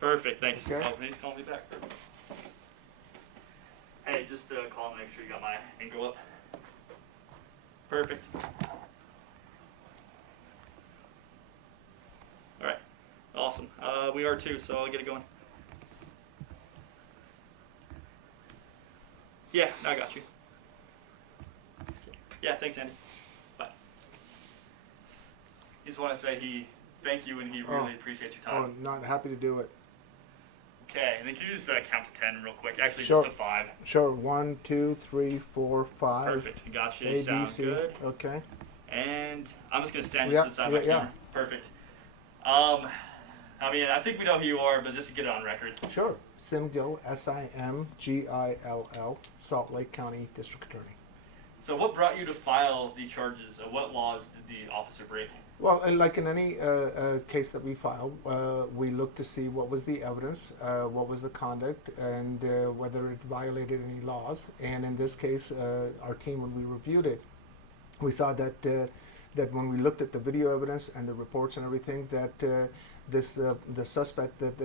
Perfect, thanks. Okay. Oh, please call me back. Perfect. Hey, just call and make sure you got my angle up. Perfect. Alright, awesome. We are too, so I'll get it going. Yeah, I got you. Yeah, thanks, Andy. Bye. He just want to say thank you and he really appreciates your time. Not happy to do it. Okay, and then can you just count to 10 real quick? Actually, Sure. just to 5. Sure. 1, 2, 3, 4, 5. Perfect. Got you. A, B, Sounds C. good. Okay. And I'm just gonna stand Yeah, just to the side yeah, of my camera. Perfect. I mean, I think we know who you are, but just to get it on record. Sure. Gill, Simgill, Salt Lake County District Attorney. So what brought you to file the charges? What laws did the officer break? Well, like in any case that we file, we look to see what was the evidence, what was the conduct, and whether it violated any laws. And in this case, our team, when we reviewed it, we saw that that when we looked at the video evidence and the reports and everything, that the suspect that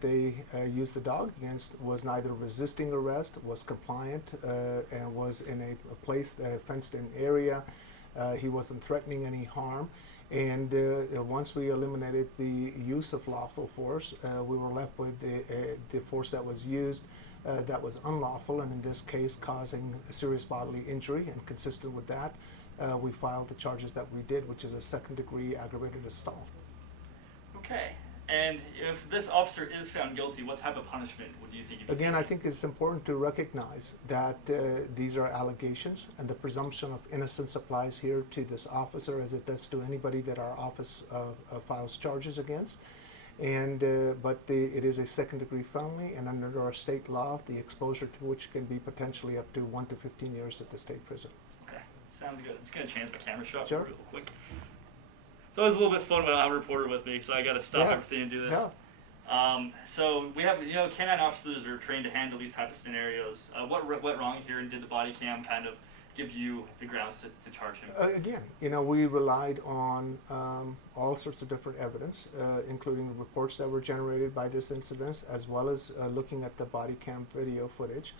they used the dog against was neither resisting arrest, was compliant, and was in a place, a fenced-in area. He wasn't threatening any harm. And once we eliminated the use of lawful force, we were left with the force that was used that was unlawful, and in this case causing a serious bodily injury. And consistent with that, we filed the charges that we did, which is a second-degree aggravated assault. Okay. And if this officer is found guilty, what type of punishment would you think he would Again, I think it's important to recognize that these are allegations, and the presumption of innocence applies here to this officer as it does to anybody that our office files charges against. And but it is a second-degree felony, and under our state law, the exposure to which can be potentially up to 1 to 15 years at the state prison. Okay, sounds good. I'm just gonna change my camera shot Sure. real quick. It's always a little bit fun when I have a reporter with me, so I got to stop everything and do this. Yeah. So we have, canine officers are trained to handle these type of scenarios. What went wrong here, and did the body cam kind of give you the grounds to charge him? Again, we relied on all sorts of different evidence, including the reports that were generated by this incident, as well as looking at the body cam video footage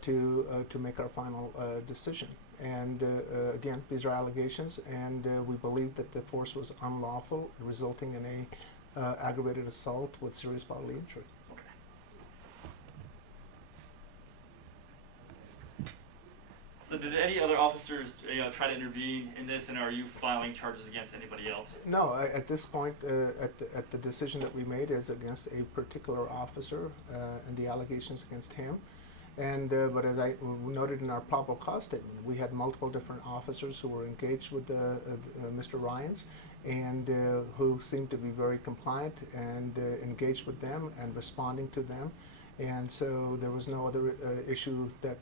to make our final decision. And again, these are allegations, and we believe that the force was unlawful, resulting in a aggravated assault with serious bodily injury. Okay. So did any other officers try to intervene in this, and are you filing charges against anybody else? No, at this point, at the decision that we made is against a particular officer and the allegations against him. And but as I noted in our probable cause statement, we had multiple different officers who were engaged with Mr. Ryans, and who seemed to be very compliant and engaged with them and responding to them. And so there was no other issue that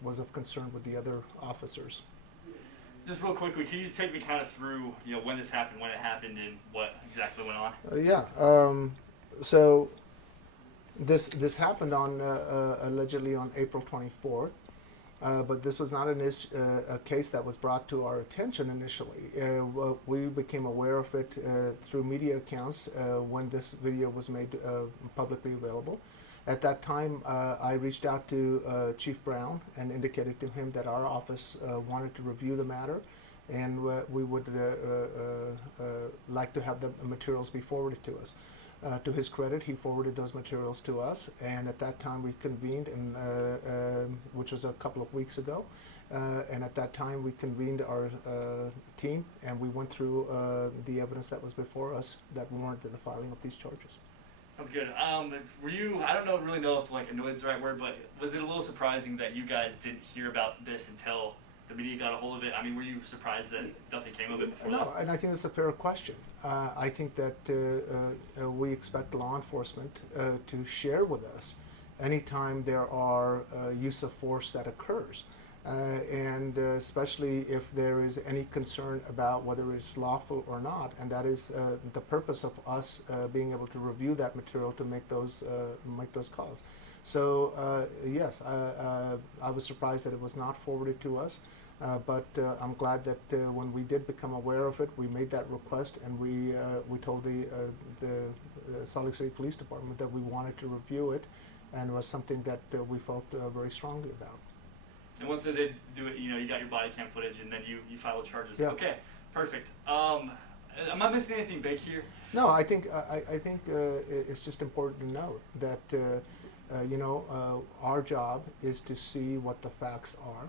was of concern with the other officers. Just real quickly, can you just take me kind of through, when this happened, when it happened, and what exactly went on? So this happened on allegedly on April 24th, but this was not a case that was brought to our attention initially. We became aware of it through media accounts when this video was made publicly available. At that time, I reached out to Chief Brown and indicated to him that our office wanted to review the matter, and we would like to have the materials be forwarded to us. To his credit, he forwarded those materials to us, and at that time we convened, which was a couple of weeks ago, and at that time we convened our team, and we went through the evidence that was before us that warranted the filing of these charges. Sounds good. Were you, I don't really know if annoyed is the right word, but was it a little surprising that you guys didn't hear about this until the media got a hold of it? I mean, were you surprised that nothing came of it before No, that? and I think that's a fair question. I think that we expect law enforcement to share with us anytime there are use of force that occurs. And especially if there is any concern about whether it's lawful or not, and that is the purpose of us being able to review that material to make those calls. So yes, I was surprised that it was not forwarded to us, But I'm glad that when we did become aware of it, we made that request, and we told the Salt Lake City Police Department that we wanted to review it, and it was something that we felt very strongly about. And once they did do it, you got your body cam footage, and then you filed charges. Yeah. Okay, perfect. Am I missing anything big here? No, I think it's just important to note that our job is to see what the facts are,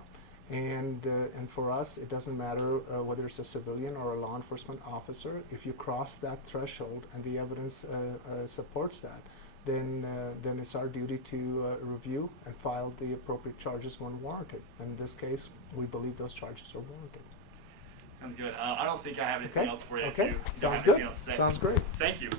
and for us, it doesn't matter whether it's a civilian or a law enforcement officer. If you cross that threshold and the evidence supports that, then it's our duty to review and file the appropriate charges when warranted. And in this case, we believe those charges are warranted. Sounds good. I don't think I have anything else for you. Okay. If you don't Sounds have good. anything else to say. Sounds great. Thank you.